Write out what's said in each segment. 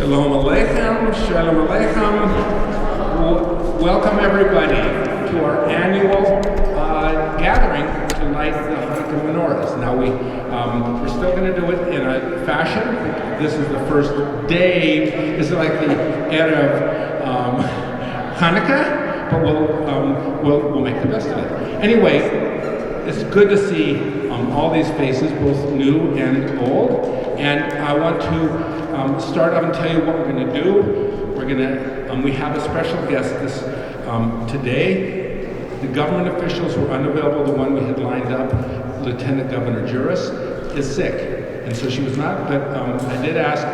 Shalom Aleichem, Shalom Aleichem. Welcome everybody to our annual gathering to light the Hanukkah menorahs. Now we're still going to do it in a fashion. This is the first day. This is like the Erev Hanukkah, but we'll make the best of it. Anyway, it's good to see all these faces, both new and old. And I want to start off and tell you what we're going to do. We're going to, we have a special guest today. The government officials were unavailable. The one we had lined up, Lieutenant Governor Juris, is sick. And so she was not, but I did ask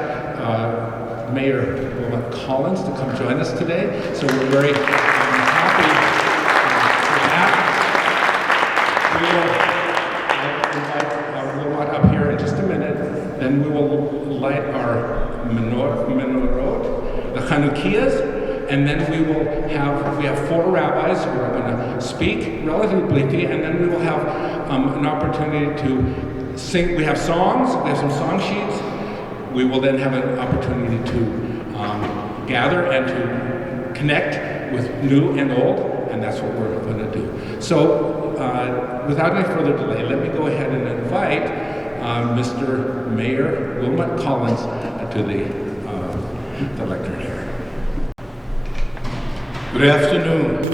Mayor Wilmot Collins to come join us today. So we're very happy for that. We will invite Wilmot up here in just a minute. Then we will light our menorahs, the Hanukkahs, and then we have four rabbis who are going to speak relatively briefly, and then we will have an opportunity to sing. We have songs, we have some song sheets. We will then have an opportunity to gather and to connect with new and old, and that's what we're going to do. So without any further delay, let me go ahead and invite Mr. Mayor Wilmot Collins to the lectern here. Good afternoon.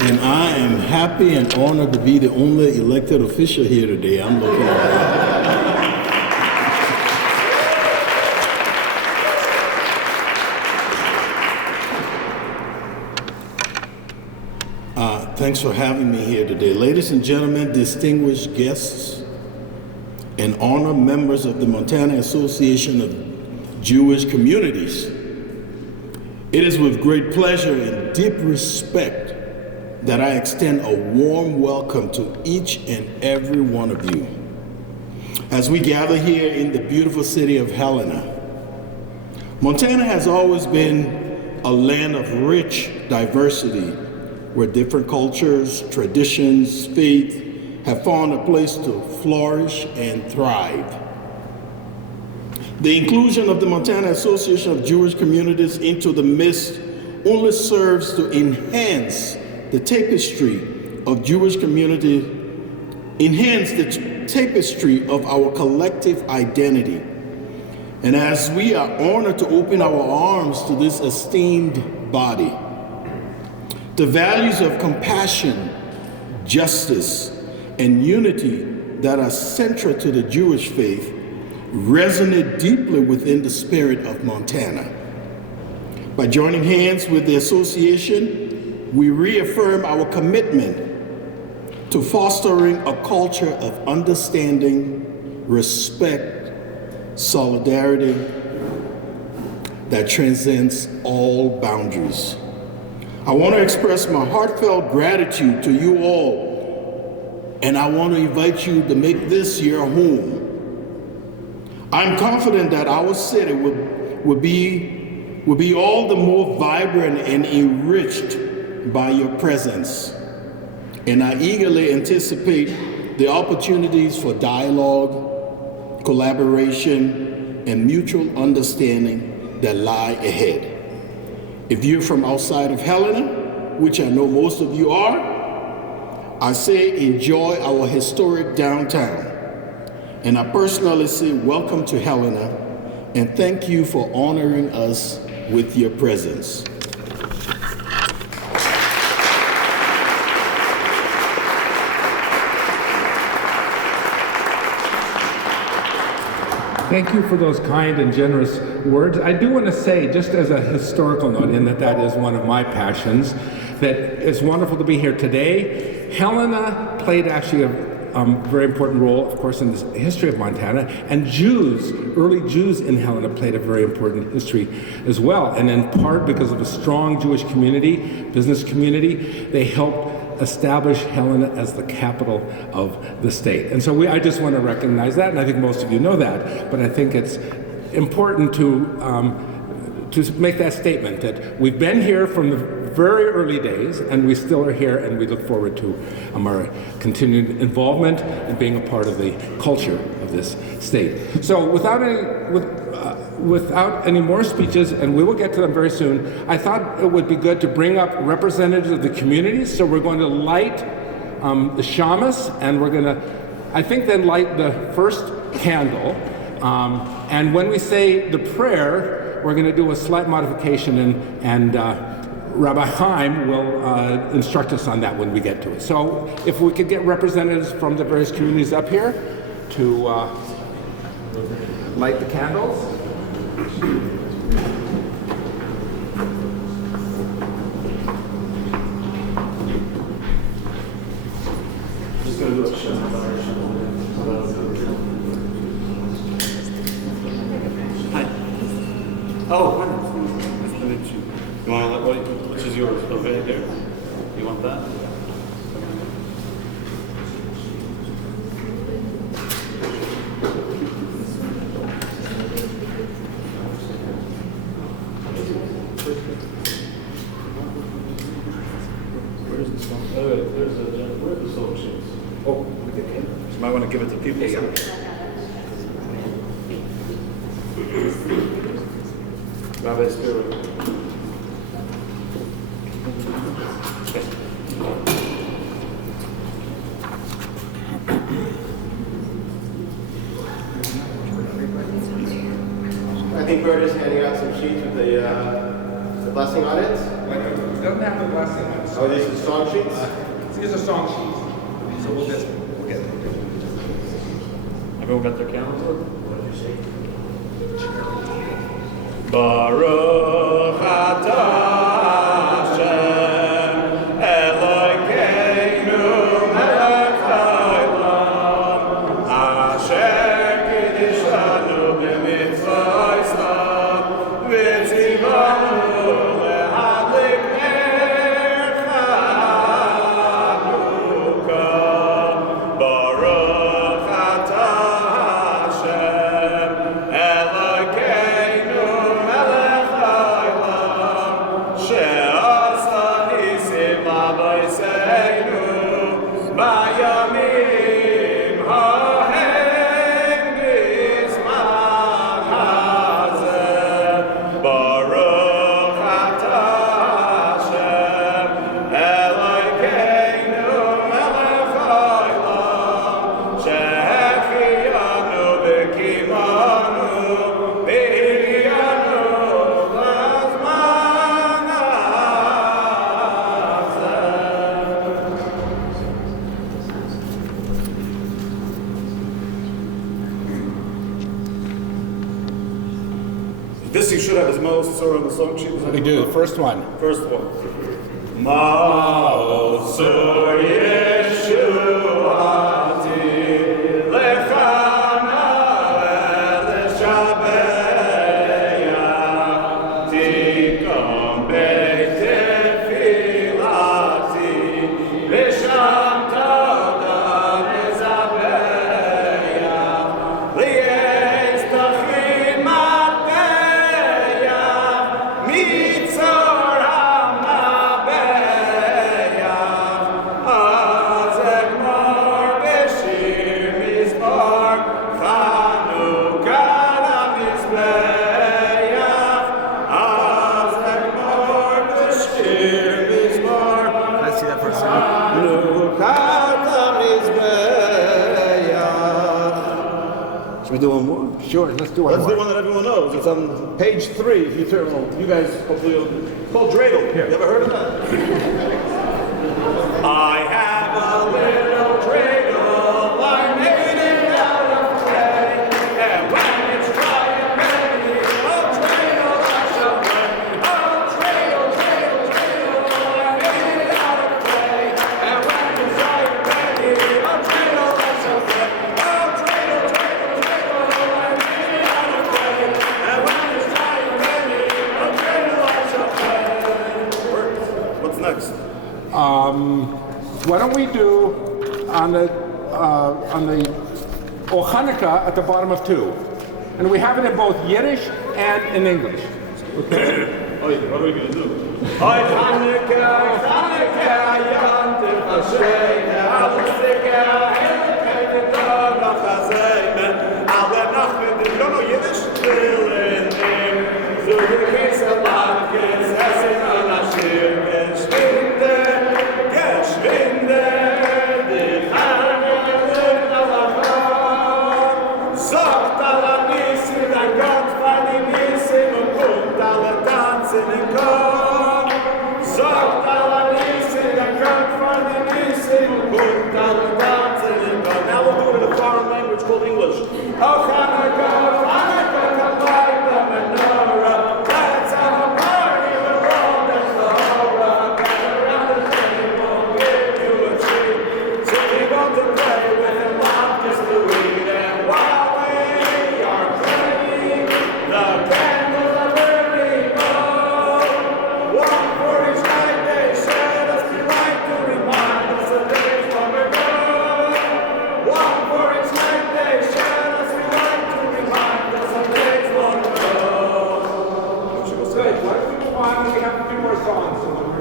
And I am happy and honored to be the only elected official here today. I'm looking at that. Thanks for having me here today. Ladies and gentlemen, distinguished guests, and honored members of the Montana Association of Jewish Communities. It is with great pleasure and deep respect that I extend a warm welcome to each and every one of you as we gather here in the beautiful city of Helena. Montana has always been a land of rich diversity where different cultures, traditions, faith have found a place to flourish and thrive. The inclusion of the Montana Association of Jewish Communities into the midst only serves to enhance the tapestry of Jewish community, enhance the tapestry of our collective identity. And as we are honored to open our arms to this esteemed body, the values of compassion, justice, and unity that are central to the Jewish faith resonate deeply within the spirit of Montana. By joining hands with the association, we reaffirm our commitment to fostering a culture of understanding, respect, solidarity that transcends all boundaries. I want to express my heartfelt gratitude to you all, and I want to invite you to make this your home. I'm confident that our city will be all the more vibrant and enriched by your presence. And I eagerly anticipate the opportunities for dialogue, collaboration, and mutual understanding that lie ahead. If you're from outside of Helena, which I know most of you are, I say enjoy our historic downtown. And I personally say welcome to Helena and thank you for honoring us with your presence. Thank you for those kind and generous words. I do want to say, just as a historical note, in that is one of my passions, that it's wonderful to be here today. Helena played actually a very important role, of course, in the history of Montana, and Jews, early Jews in Helena played a very important history as well. And in part because of a strong Jewish community, business community, they helped establish Helena as the capital of the state. And so I just want to recognize that, and I think most of you know that, but I think it's important to make that statement that we've been here from the very early days, and we still are here, and we look forward to our continued involvement and being a part of the culture of this state. So without any without any more speeches, and we will get to them very soon, I thought it would be good to bring up representatives of the communities. So we're going to light the shamas, and we're going to, I think, then light the first candle. And when we say the prayer, we're going to do a slight modification, and Rabbi Chaim will instruct us on that when we get to it. So if we could get representatives from the various communities up here to light the candles. Just going to do a shot. Hi. Oh, nice to meet you. You want which is yours? Over there. You want that? Where's the song? Where's the song sheets? Oh, we get in. You might want to give it to people. Rabbi Spirit. I think we're just handing out some sheets with the blessing on it. It doesn't have the blessing on it. Oh, these are song sheets? These are song sheets. So we'll get them. Everyone got their calendar? Baruch atah Hashem Elokeinu melech haolam asher kiddushanu b'mitzvosai v'tzivanu lehadlik ner Hanukkah. Baruch atah Hashem Elokeinu melech haolam she'asa nisim b'avoseinu b'yamim hahem b'zman hazeh. Baruch atah Hashem Elokeinu melech haolam she'hechiyanu v'kimanu v'hiyanu l'zman hazeh. This you should have as most sort of the song sheet. We do. The first one. First one. Ma'osor Yeshuati lechana ve'leshabeya tikom beit tefilati v'sham toda nezabeya li'ez tachin mateya mitzor ha'mabeya azek mar b'shir mizmor Chanukah la'mizbeya azek mar b'shir mizmor Let's see that for a second. Chanukah la'mizbeya. Should we do one more? Sure, let's do one Let's more. do one that everyone knows. It's on page 3. If you turn, well, you guys hopefully will. It's called dreidel. You ever heard of that? I have a little dreidel. I made it out of clay. And when it's dry and ready, oh dreidel, I shall play. Oh dreidel, dreidel, dreidel. I made it out of clay. And when it's dry and ready, oh dreidel, I shall play. Oh dreidel, dreidel, dreidel. I made it out of clay. And when it's dry and ready, oh dreidel, I shall play. What's next? Why don't we do on the Hanukkah at the bottom of 2, and we have it in both Yiddish and in English. Okay. Oh, yeah, what are we going to do? Oy Hanukkah, Hanukkah, Yantiv Hashem, Hanukkah, Hanukkah, Tov HaChazayim, Ale Nachman, you don't know Yiddish?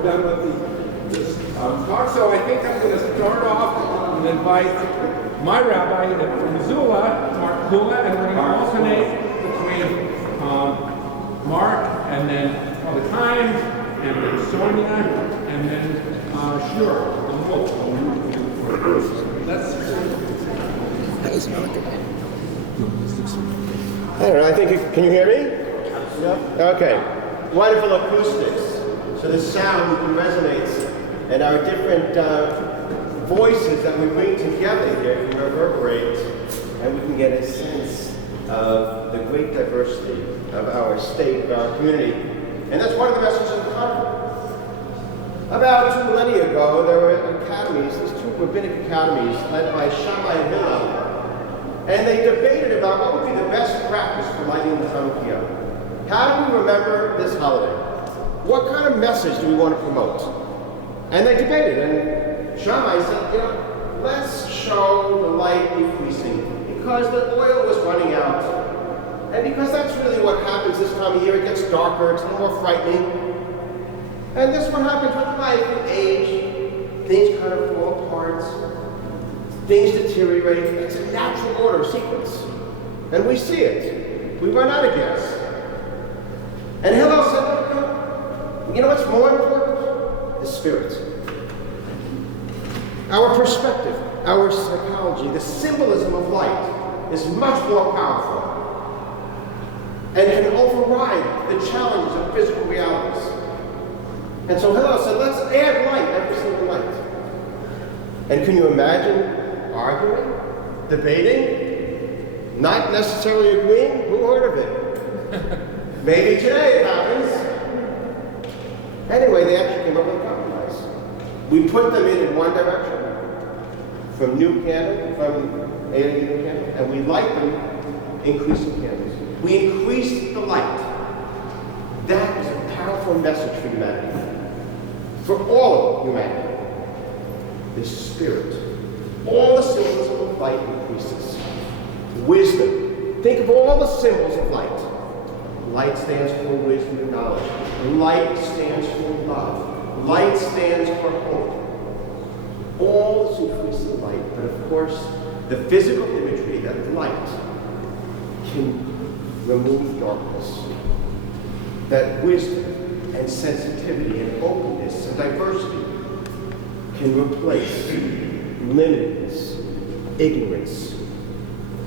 done with this talk. So I think I'm going to start off and invite my rabbi from Missoula, Mark Kula, and we're going to alternate between Mark and then Rabbi Chaim and then Sonja and then Shneur. Let's. I don't know, I think can you hear me? Yeah. Okay. Wonderful acoustics. So the sound resonates, and our different voices that we bring together here can reverberate, and we can get a sense of the great diversity of our state, of our community. And that's one of the messages of the Hanukkah. About 2 millennia ago, there were academies, these 2 rabbinic academies led by Shammai and Hillel, and they debated about what would be the best practice for lighting the Hanukkah. How do we remember this holiday? What kind of message do we want to promote? And they debated, and Shammai said, let's show the light increasing because the oil was running out. And because that's really what happens this time of year, it gets darker, it's a little more frightening. And this one happens with life, with age. Things kind of fall apart. Things deteriorate. It's a natural order sequence. And we see it. We run out of gas. And Hillel said, you know what's more important? The spirit. Our perspective, our psychology, the symbolism of light is much more powerful and can override the challenges of physical realities. And so Hillel said, let's add light every single night. And can you imagine arguing, debating, not necessarily agreeing? Who heard of it? Maybe today it happens. Anyway, they actually came up with a compromise. We put them in one direction, from new candle, from alien new candle, and we light them, increasing candles. We increase the light. That is a powerful message for humanity. For all of humanity. The spirit. All the symbolism of light increases. Wisdom. Think of all the symbols of light. Light stands for wisdom and knowledge. Light stands for love. Light stands for hope. All is increasing light, but of course, the physical imagery that light can remove darkness. That wisdom and sensitivity and openness and diversity can replace limitedness, ignorance,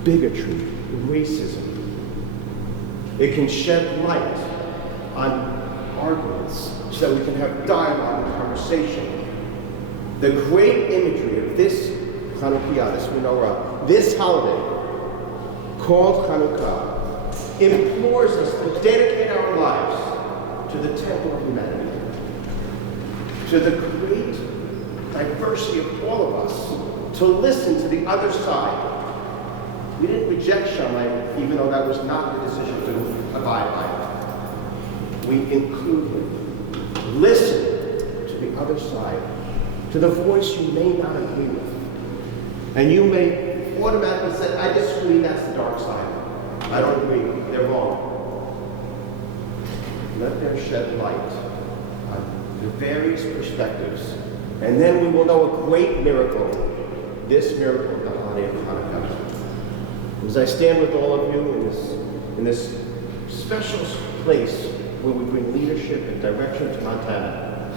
bigotry, racism. It can shed light on arguments so that we can have dialogue and conversation. The great imagery of this Hanukkah, this menorah, this holiday called Hanukkah, implores us to dedicate our lives to the temple of humanity, to the great diversity of all of us, to listen to the other side. We didn't reject Shammai, even though that was not the decision to abide by it. We include him. Listen to the other side, to the voice you may not agree with. And you may automatically say, I disagree, that's the dark side. I don't agree, they're wrong. Let them shed light on the various perspectives, and then we will know a great miracle, this miracle of the holiday of Hanukkah. As I stand with all of you in this special place where we bring leadership and direction to Montana,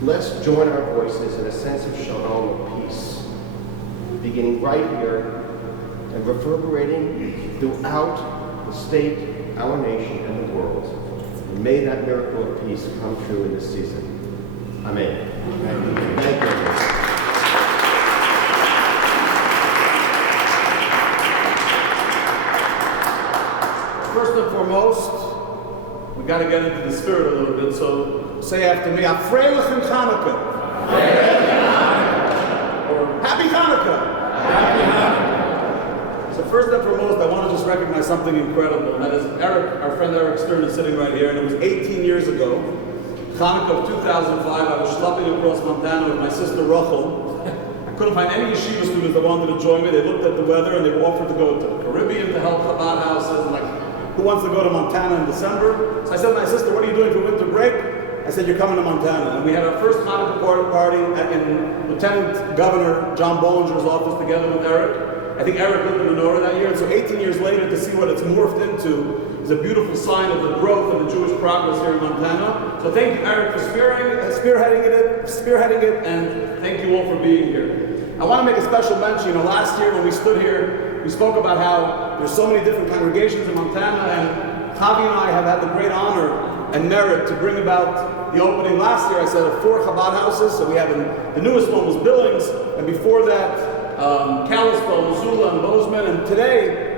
let's join our voices in a sense of shalom, of peace, beginning right here and reverberating throughout the state, our nation, and the world. And may that miracle of peace come true in this season. Amen. Amen. Thank you. First and foremost, we got to get into the spirit a little bit, so say after me, Afreilichem Hanukkah. Or Happy Hanukkah. Happy Hanukkah. So first and foremost, I want to just recognize something incredible, and that is Eric, our friend Eric Stern is sitting right here, and it was 18 years ago, Hanukkah of 2005, I was schlepping across Montana with my sister Rachel. I couldn't find any yeshiva students that wanted to join me. They looked at the weather and they offered to go to the Caribbean to help Chabad houses, and like, who wants to go to Montana in December? So I said to my sister, what are you doing for winter break? I said, you're coming to Montana. And we had our first Hanukkah party in Lieutenant Governor John Bollinger's office together with Eric. I think Eric lived in Menorah that year. And so 18 years later, to see what it's morphed into is a beautiful sign of the growth of the Jewish progress here in Montana. So thank you, Eric, for spearheading it, and thank you all for being here. I want to make a special mention. Last year when we stood here, we spoke about how there's so many different congregations in Montana, and Javi and I have had the great honor and merit to bring about the opening last year, I said, of 4 Chabad houses. So we have, the newest one was Billings, and before that, Kalispell, Missoula, and Bozeman, and today,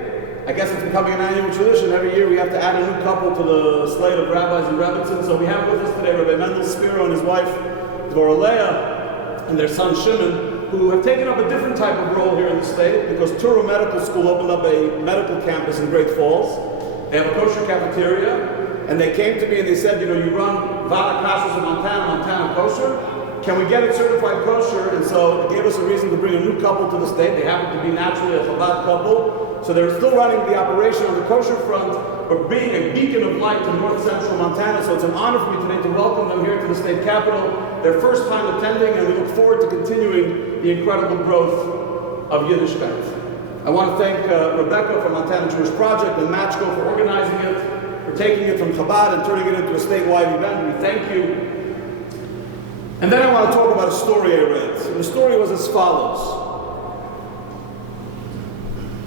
I guess it's becoming an annual tradition. Every year we have to add a new couple to the slate of rabbis and rabbits. So we have with us today Rabbi Mendel Spiro and his wife, Dvorah Leah, and their son Shimon, who have taken up a different type of role here in the state because Turo Medical School opened up a medical campus in Great Falls. They have a kosher cafeteria, and they came to me and they said, you run Vada Kashrus in Montana kosher. Can we get it certified kosher? And so it gave us a reason to bring a new couple to the state. They happen to be naturally a Chabad couple. So they're still running the operation on the kosher front, but being a beacon of light to north central Montana. So it's an honor for me today to welcome them here to the state capitol. Their first time attending, and we look forward to continuing the incredible growth of Yiddishkeit. I want to thank Rebecca from Montana Jewish Project and Matchko for organizing it, for taking it from Chabad and turning it into a statewide event. We thank you. And then I want to talk about a story I read. And the story was as follows.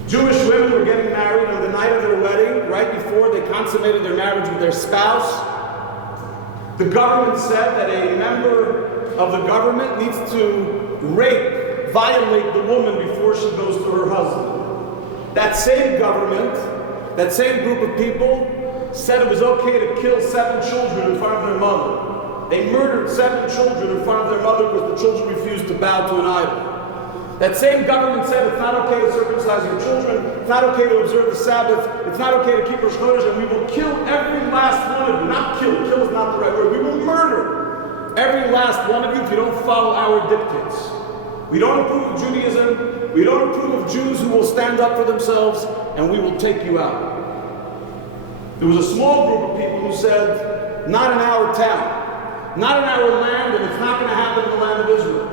Jewish women were getting married on the night of their wedding, right before they consummated their marriage with their spouse. The government said that a member of the government needs to violate the woman before she goes to her husband. That same government, that same group of people, said it was okay to kill 7 children in front of their mother. They murdered 7 children in front of their mother because the children refused to bow to an idol. That same government said it's not okay to circumcise your children, it's not okay to observe the Sabbath, it's not okay to keep Rosh Chodesh, and we will kill every last one of you. Not kill is not the right word. We will murder every last one of you if you don't follow our dictates. We don't approve of Judaism, we don't approve of Jews who will stand up for themselves, and we will take you out. There was a small group of people who said, not in our town, not in our land, and it's not going to happen in the land of Israel.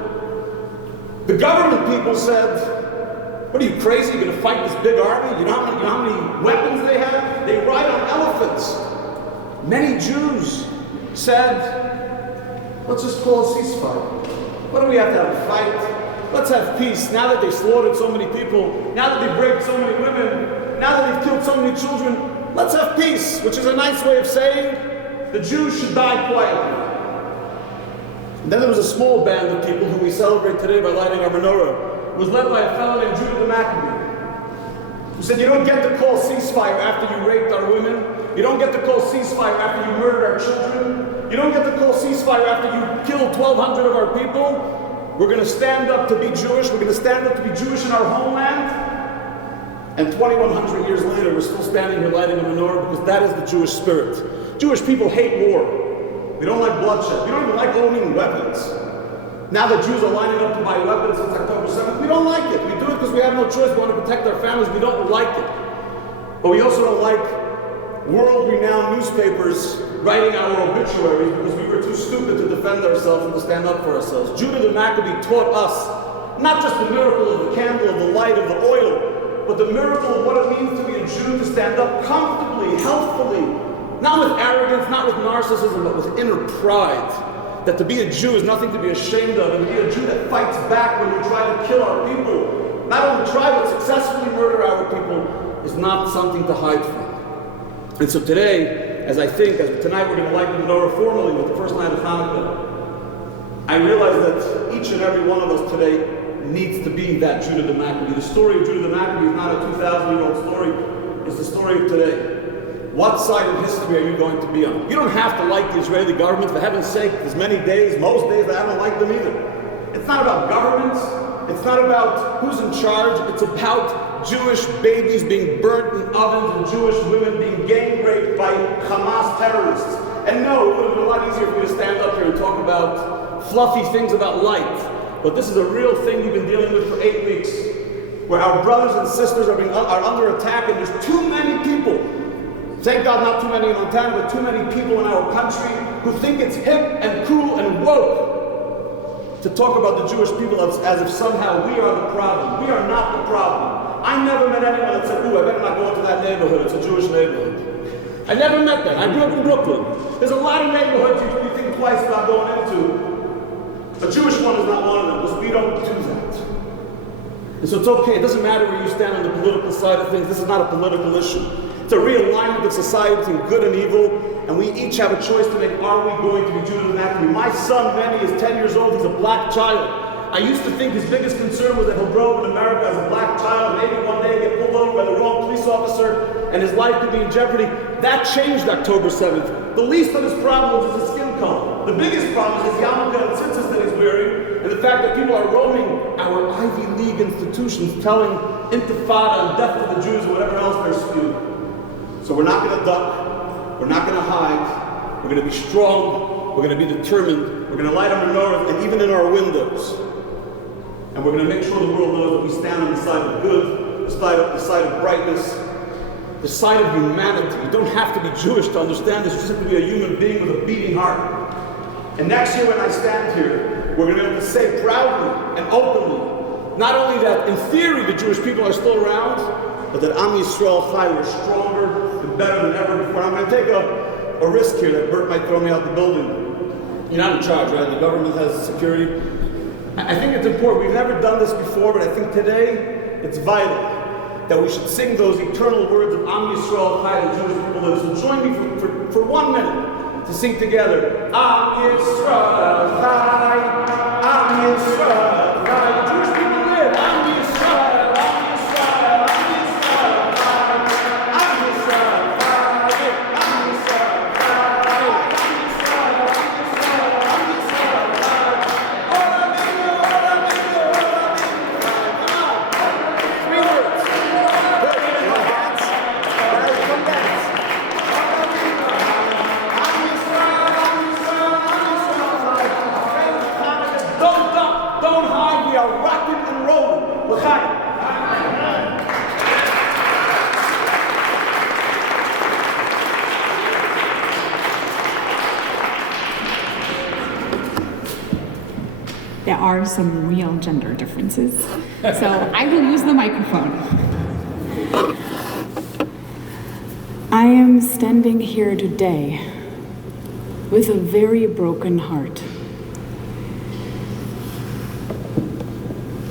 The government people said, what are you, crazy? You're going to fight this big army? You know how many weapons they have? They ride on elephants. Many Jews said, let's just call a ceasefire. What do we have to have a fight? Let's have peace. Now that they've slaughtered so many people, now that they've raped so many women, now that they've killed so many children, let's have peace, which is a nice way of saying the Jews should die quietly. And then there was a small band of people who we celebrate today by lighting our menorah. It was led by a fellow named Judah the Maccabee, who said, you don't get to call ceasefire after you raped our women. You don't get to call ceasefire after you murdered our children. You don't get to call ceasefire after you killed 1,200 of our people. We're going to stand up to be Jewish. We're going to stand up to be Jewish in our homeland. And 2,100 years later, we're still standing here lighting a menorah because that is the Jewish spirit. Jewish people hate war. We don't like bloodshed. We don't even like owning weapons. Now that Jews are lining up to buy weapons since October 7th, we don't like it. We do it because we have no choice. We want to protect our families. We don't like it. But we also don't like world-renowned newspapers writing our obituaries because we were too stupid to defend ourselves and to stand up for ourselves. Judah the Maccabee taught us not just the miracle of the candle, of the light, of the oil, but the miracle of what it means to be a Jew, to stand up comfortably, healthfully, not with arrogance, not with narcissism, but with inner pride. That to be a Jew is nothing to be ashamed of, and to be a Jew that fights back when you try to kill our people, not only try but successfully murder our people, is not something to hide from. And so today, as tonight we're going to light the menorah formally with the first night of Hanukkah, I realize that each and every one of us today needs to be that Judah the Maccabee. The story of Judah the Maccabee is not a 2,000-year-old story, it's the story of today. What side of history are you going to be on? You don't have to like the Israeli government. For heaven's sake, there's many days, most days, that I don't like them either. It's not about governments. It's not about who's in charge. It's about Jewish babies being burnt in ovens and Jewish women being gang raped by Hamas terrorists. And no, it would have been a lot easier for me to stand up here and talk about fluffy things about light. But this is a real thing we've been dealing with for 8 weeks, where our brothers and sisters are under attack, and there's too many people Thank God not too many in Montana, but too many people in our country who think it's hip and cool and woke to talk about the Jewish people as if somehow we are the problem. We are not the problem. I never met anyone that said, ooh, I better not go into that neighborhood, it's a Jewish neighborhood. I never met them. I grew up in Brooklyn. There's a lot of neighborhoods you think twice about going into. A Jewish one is not one of them, because we don't do that. And so it's okay, it doesn't matter where you stand on the political side of things, this is not a political issue. It's a realignment of society between good and evil, and we each have a choice to make. Are we going to be Jews or not? My son, Manny, is 10 years old, he's a black child. I used to think his biggest concern was that he'll grow up in America as a black child, and maybe one day get pulled over by the wrong police officer, and his life could be in jeopardy. That changed October 7th. The least of his problems is his skin color. The biggest problem is his yarmulke and tzitzis that he's wearing, and the fact that people are roaming our Ivy League institutions telling intifada and death to the Jews and whatever else they're spewing. So we're not going to duck, we're not going to hide, we're going to be strong, we're going to be determined, we're going to light our menorahs, and even in our windows. And we're going to make sure the world knows that we stand on the side of good, the side of brightness, the side of humanity. You don't have to be Jewish to understand this, you just have to be a human being with a beating heart. And next year when I stand here, we're going to be able to say proudly and openly, not only that in theory the Jewish people are still around, but that Am Yisrael Chai, we're stronger and better than ever before. I'm going to take a risk here that Bert might throw me out the building. You're not in charge, right? The government has security. I think it's important. We've never done this before, but I think today it's vital that we should sing those eternal words of Am Yisrael Chai, the Jewish people live. So join me for 1 minute to sing together. Am Yisrael Chai, Am Yisrael Chai. The Jewish people live. Am Yisrael. There are some real gender differences, so I will use the microphone. I am standing here today with a very broken heart.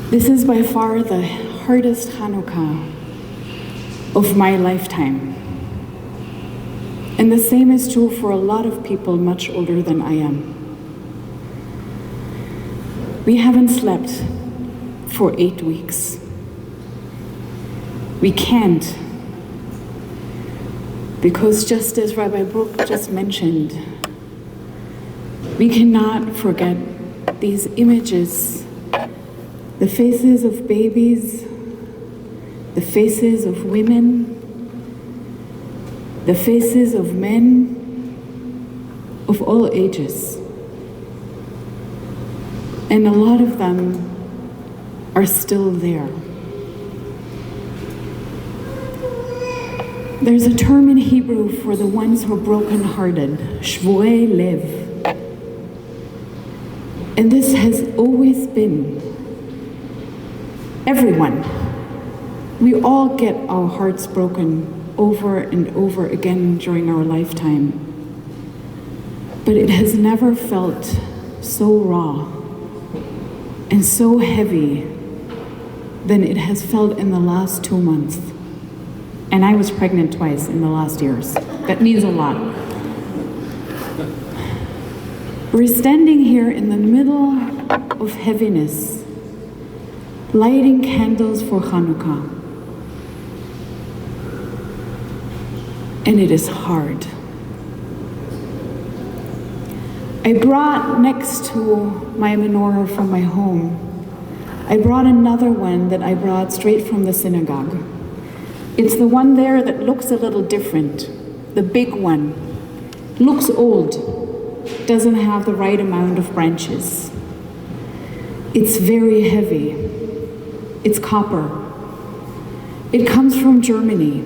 This is by far the hardest Hanukkah of my lifetime. And the same is true for a lot of people much older than I am. We haven't slept for 8 weeks. We can't, because just as Rabbi Bruk just mentioned, we cannot forget these images, the faces of babies, the faces of women, the faces of men of all ages. And a lot of them are still there. There's a term in Hebrew for the ones who are brokenhearted, shvuei lev. And this has always been everyone. We all get our hearts broken over and over again during our lifetime. But it has never felt so raw and so heavy than it has felt in the last 2 months. And I was pregnant twice in the last years. That means a lot. We're standing here in the middle of heaviness, lighting candles for Hanukkah. And it is hard. I brought next to my menorah from my home, I brought another one that I brought straight from the synagogue. It's the one there that looks a little different, the big one. Looks old, doesn't have the right amount of branches. It's very heavy. It's copper. It comes from Germany.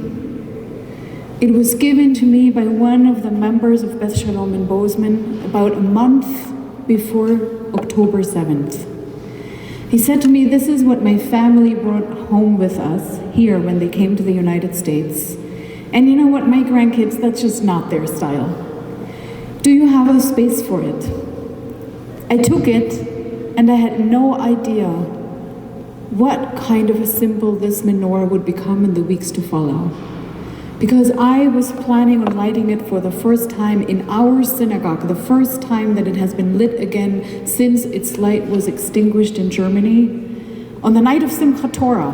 It was given to me by one of the members of Beth Shalom in Bozeman about a month before October 7th. He said to me, this is what my family brought home with us here when they came to the United States. And you know what, my grandkids, that's just not their style. Do you have a space for it? I took it, and I had no idea what kind of a symbol this menorah would become in the weeks to follow. Because I was planning on lighting it for the first time in our synagogue, the first time that it has been lit again since its light was extinguished in Germany, on the night of Simchat Torah,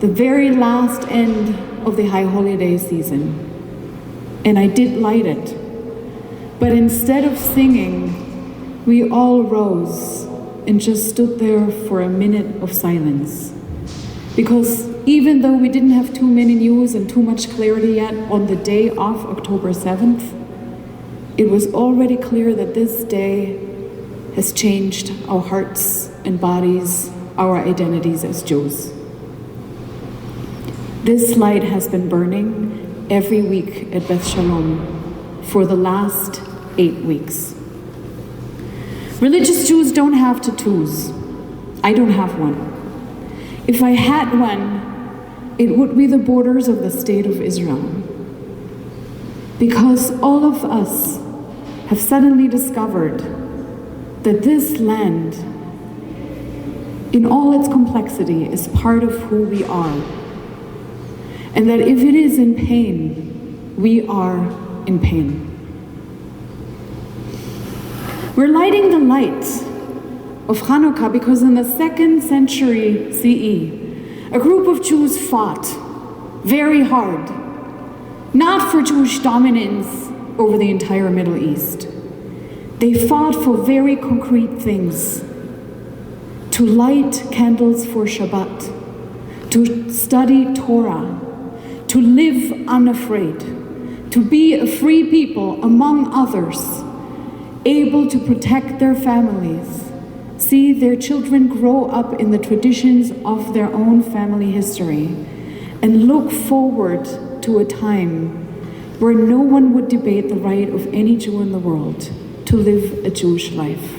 the very last end of the High Holiday season. And I did light it. But instead of singing, we all rose and just stood there for a minute of silence. Because even though we didn't have too many news and too much clarity yet on the day of October 7th, it was already clear that this day has changed our hearts and bodies, our identities as Jews. This light has been burning every week at Beth Shalom for the last 8 weeks. Religious Jews don't have tattoos. I don't have one. If I had one, it would be the borders of the state of Israel. Because all of us have suddenly discovered that this land, in all its complexity, is part of who we are. And that if it is in pain, we are in pain. We're lighting the light of Hanukkah because in the 2nd century CE, a group of Jews fought very hard, not for Jewish dominance over the entire Middle East. They fought for very concrete things: to light candles for Shabbat, to study Torah, to live unafraid, to be a free people among others, able to protect their families, see their children grow up in the traditions of their own family history, and look forward to a time where no one would debate the right of any Jew in the world to live a Jewish life.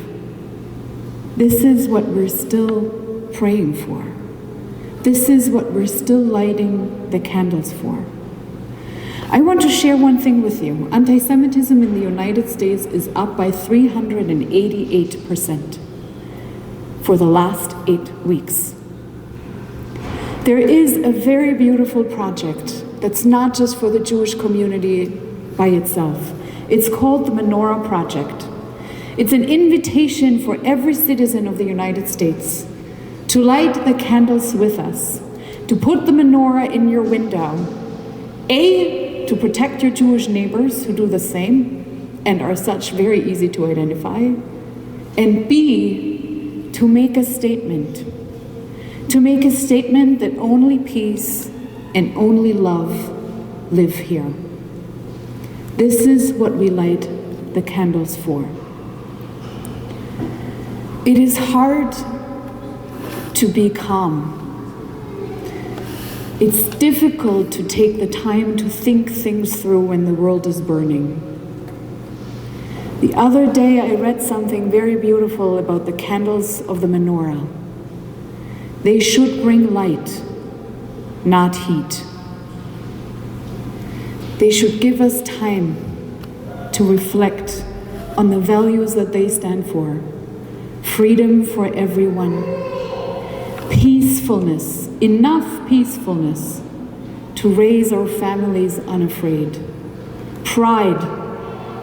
This is what we're still praying for. This is what we're still lighting the candles for. I want to share one thing with you. Anti-Semitism in the United States is up by 388% for the last 8 weeks. There is a very beautiful project that's not just for the Jewish community by itself. It's called the Menorah Project. It's an invitation for every citizen of the United States to light the candles with us, to put the menorah in your window, A, to protect your Jewish neighbors who do the same and are such very easy to identify, and B, to make a statement that only peace and only love live here. This is what we light the candles for. It is hard to be calm. It's difficult to take the time to think things through when the world is burning. The other day I read something very beautiful about the candles of the menorah. They should bring light, not heat. They should give us time to reflect on the values that they stand for. Freedom for everyone. Peacefulness, enough peacefulness to raise our families unafraid. Pride,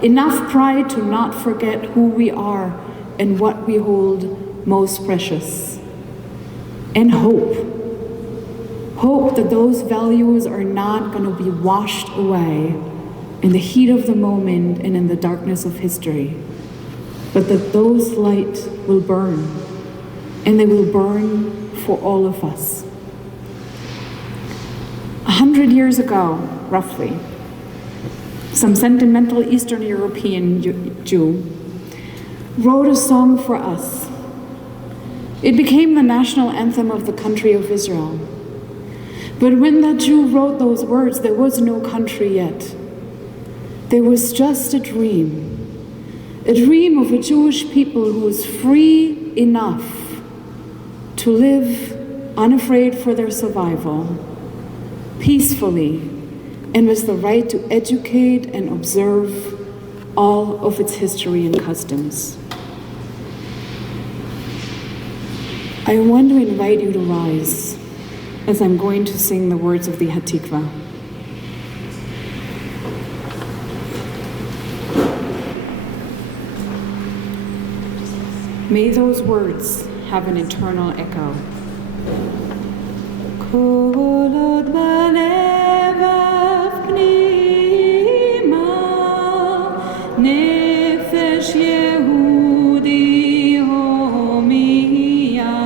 enough pride to not forget who we are and what we hold most precious. And hope. Hope that those values are not going to be washed away in the heat of the moment and in the darkness of history, but that those light will burn, and they will burn for all of us. 100 years ago, roughly, some sentimental Eastern European Jew wrote a song for us. It became the national anthem of the country of Israel. But when that Jew wrote those words, there was no country yet. There was just a dream of a Jewish people who was free enough to live unafraid for their survival, peacefully, and with the right to educate and observe all of its history and customs. I want to invite you to rise as I'm going to sing the words of the Hatikvah. May those words have an eternal echo. Kolot balevav pnima, nefesh Yehudi homiya,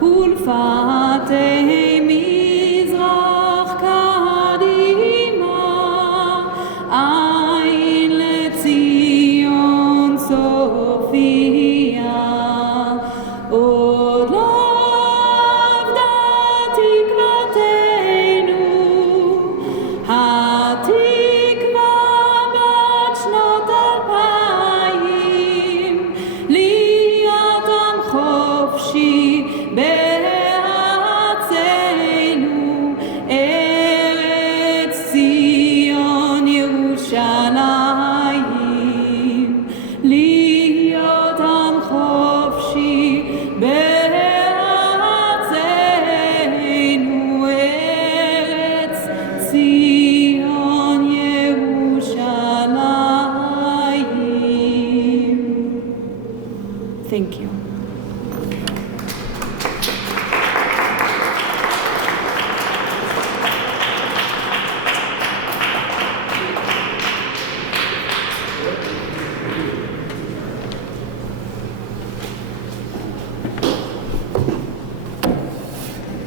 ulfatei mizrach kadima, ayin letzion sofi. Thank you.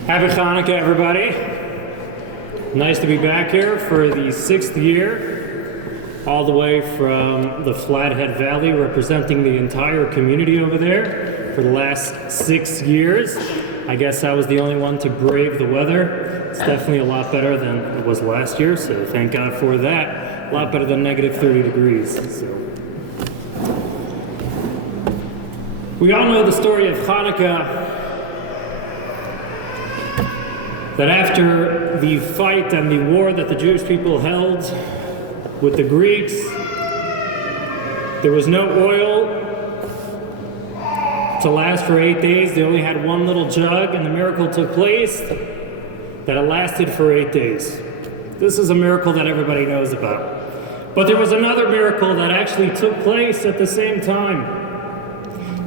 Happy Hanukkah, everybody. Nice to be back here for the 6th year, all the way from the Flathead Valley, representing the entire community over there for the last 6 years. I guess I was the only one to brave the weather. It's definitely a lot better than it was last year, so thank God for that. A lot better than negative 30 degrees. So. We all know the story of Hanukkah, that after the fight and the war that the Jewish people held with the Greeks, there was no oil to last for 8 days. They only had one little jug, and the miracle took place that it lasted for 8 days. This is a miracle that everybody knows about. But there was another miracle that actually took place at the same time.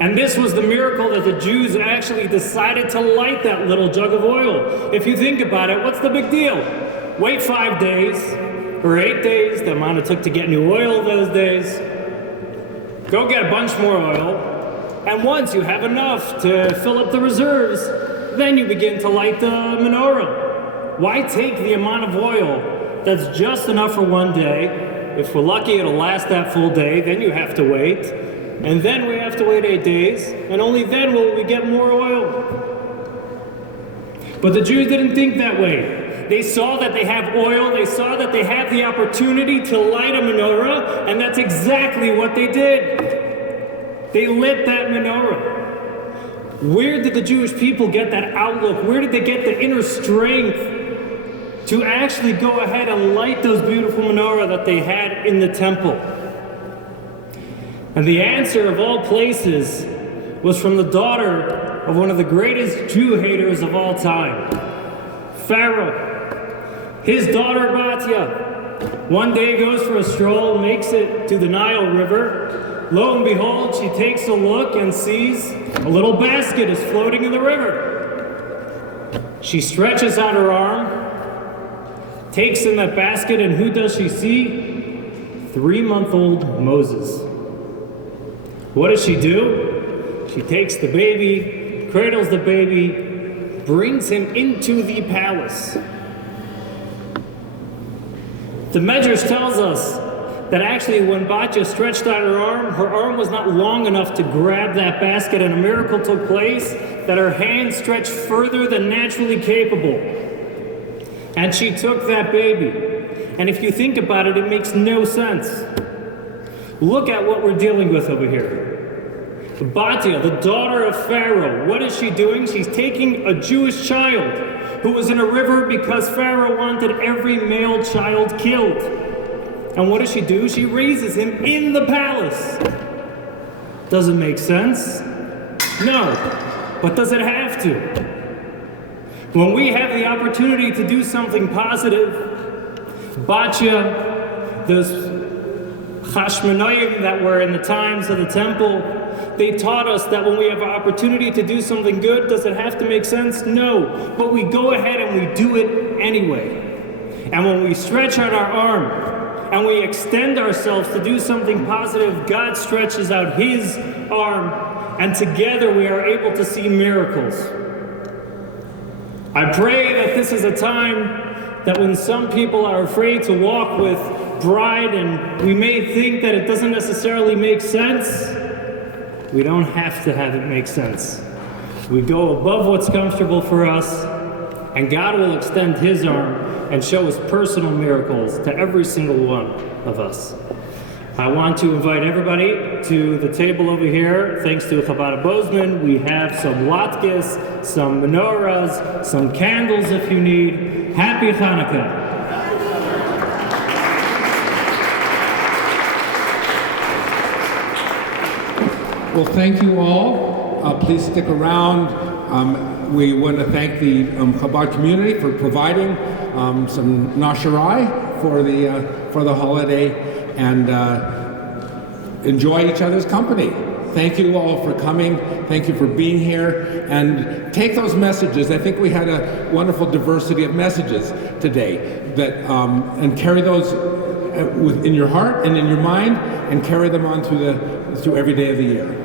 And this was the miracle that the Jews actually decided to light that little jug of oil. If you think about it, what's the big deal? Wait 5 days, or 8 days, the amount it took to get new oil those days. Go get a bunch more oil, and once you have enough to fill up the reserves, then you begin to light the menorah. Why take the amount of oil that's just enough for one day? If we're lucky, it'll last that full day, then you have to wait. And then we have to wait 8 days, and only then will we get more oil. But the Jews didn't think that way. They saw that they have oil, they saw that they have the opportunity to light a menorah, and that's exactly what they did. They lit that menorah. Where did the Jewish people get that outlook? Where did they get the inner strength to actually go ahead and light those beautiful menorah that they had in the temple? And the answer of all places was from the daughter of one of the greatest Jew haters of all time, Pharaoh. His daughter Batya one day goes for a stroll, makes it to the Nile River. Lo and behold, she takes a look and sees a little basket is floating in the river. She stretches out her arm, takes in that basket, and who does she see? 3-month-old Moses. What does she do? She takes the baby, cradles the baby, brings him into the palace. The Medrash tells us that actually when Batya stretched out her arm was not long enough to grab that basket, and a miracle took place that her hand stretched further than naturally capable. And she took that baby. And if you think about it, it makes no sense. Look at what we're dealing with over here. Batya, the daughter of Pharaoh, what is she doing? She's taking a Jewish child who was in a river because Pharaoh wanted every male child killed. And what does she do? She raises him in the palace. Does it make sense? No. But does it have to? When we have the opportunity to do something positive, Batya, those Chashmonaim that were in the times of the temple, they taught us that when we have an opportunity to do something good, does it have to make sense? No. But we go ahead and we do it anyway. And when we stretch out our arm and we extend ourselves to do something positive, God stretches out His arm, and together we are able to see miracles. I pray that this is a time that when some people are afraid to walk with bride and we may think that it doesn't necessarily make sense, we don't have to have it make sense. We go above what's comfortable for us, and God will extend His arm and show His personal miracles to every single one of us. I want to invite everybody to the table over here. Thanks to Chabad Bozeman, we have some latkes, some menorahs, some candles if you need. Happy Hanukkah. Well, thank you all. Please stick around. We want to thank the Chabad community for providing some nasharai for the holiday, and enjoy each other's company. Thank you all for coming. Thank you for being here, and take those messages. I think we had a wonderful diversity of messages today, and carry those in your heart and in your mind, and carry them on through every day of the year.